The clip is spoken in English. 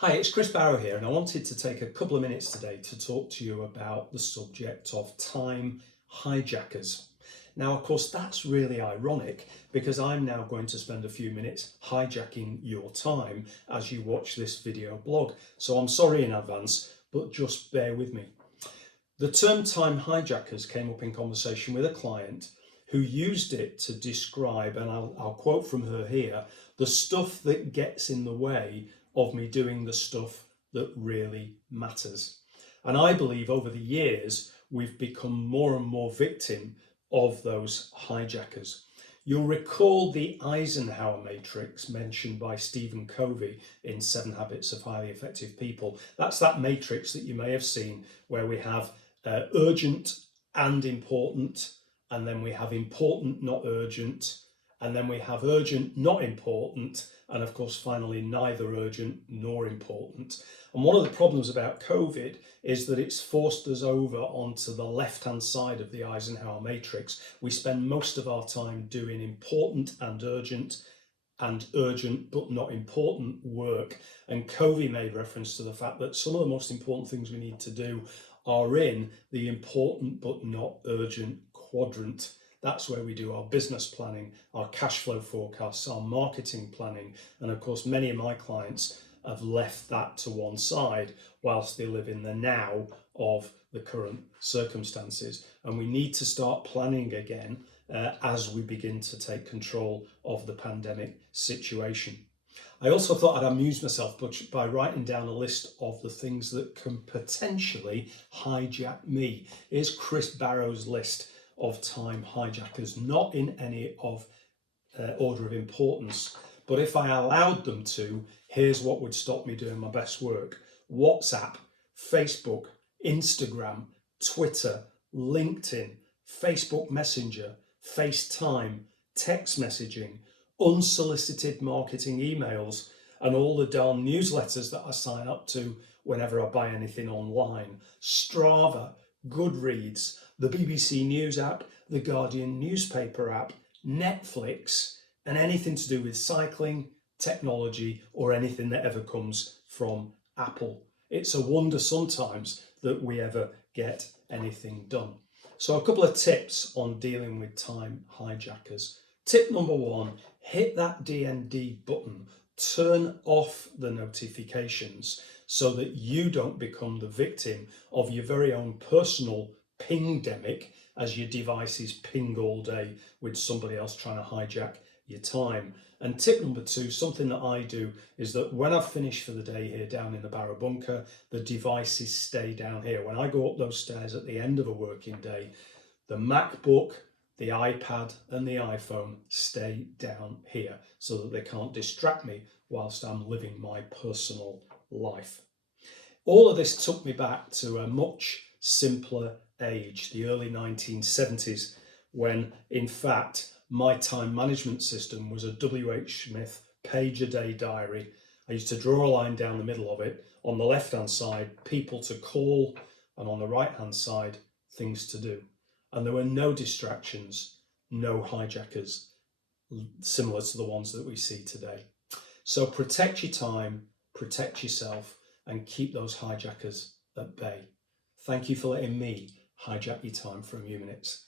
Hi, it's Chris Barrow here, and I wanted to take a couple of minutes today to talk to you about the subject of time hijackers. Now, of course, that's really ironic because I'm now going to spend a few minutes hijacking your time as you watch this video blog. So I'm sorry in advance, but just bear with me. The term time hijackers came up in conversation with a client who used it to describe, and I'll quote from her here, the stuff that gets in the way of me doing the stuff that really matters. And I believe over the years, we've become more and more victim of those hijackers. You'll recall the Eisenhower Matrix mentioned by Stephen Covey in 7 Habits of Highly Effective People. That's that matrix that you may have seen where we have urgent and important, and then we have important, not urgent, and then we have urgent, not important, and of course, finally, neither urgent nor important. And one of the problems about COVID is that it's forced us over onto the left-hand side of the Eisenhower Matrix. We spend most of our time doing important and urgent but not important work. And Covey made reference to the fact that some of the most important things we need to do are in the important but not urgent quadrant. That's where we do our business planning, our cash flow forecasts, our marketing planning. And of course, many of my clients have left that to one side whilst they live in the now of the current circumstances. And we need to start planning again as we begin to take control of the pandemic situation. I also thought I'd amuse myself by writing down a list of the things that can potentially hijack me. Here's Chris Barrow's list of time hijackers, not in any of order of importance, but if I allowed them to, here's what would stop me doing my best work: WhatsApp, Facebook, Instagram, Twitter, LinkedIn, Facebook Messenger, FaceTime, text messaging, unsolicited marketing emails, and all the darn newsletters that I sign up to whenever I buy anything online, Strava, Goodreads, the BBC News app, the Guardian newspaper app, Netflix, and anything to do with cycling, technology, or anything that ever comes from Apple. It's a wonder sometimes that we ever get anything done. So a couple of tips on dealing with time hijackers. Tip number 1, hit that DND button. Turn off the notifications so that you don't become the victim of your very own personal pingdemic as your devices ping all day with somebody else trying to hijack your time. And tip number 2, something that I do, is that when I've finished for the day here down in the Barrow Bunker, the devices stay down here. When I go up those stairs at the end of a working day, the MacBook, the iPad and the iPhone stay down here so that they can't distract me whilst I'm living my personal life. All of this took me back to a much simpler age, the early 1970s, when in fact my time management system was a W.H. Smith page-a-day diary. I used to draw a line down the middle of it. On the left-hand side, people to call, and on the right-hand side, things to do. And there were no distractions, no hijackers, similar to the ones that we see today. So protect your time, protect yourself, and keep those hijackers at bay. Thank you for letting me hijack your time for a few minutes.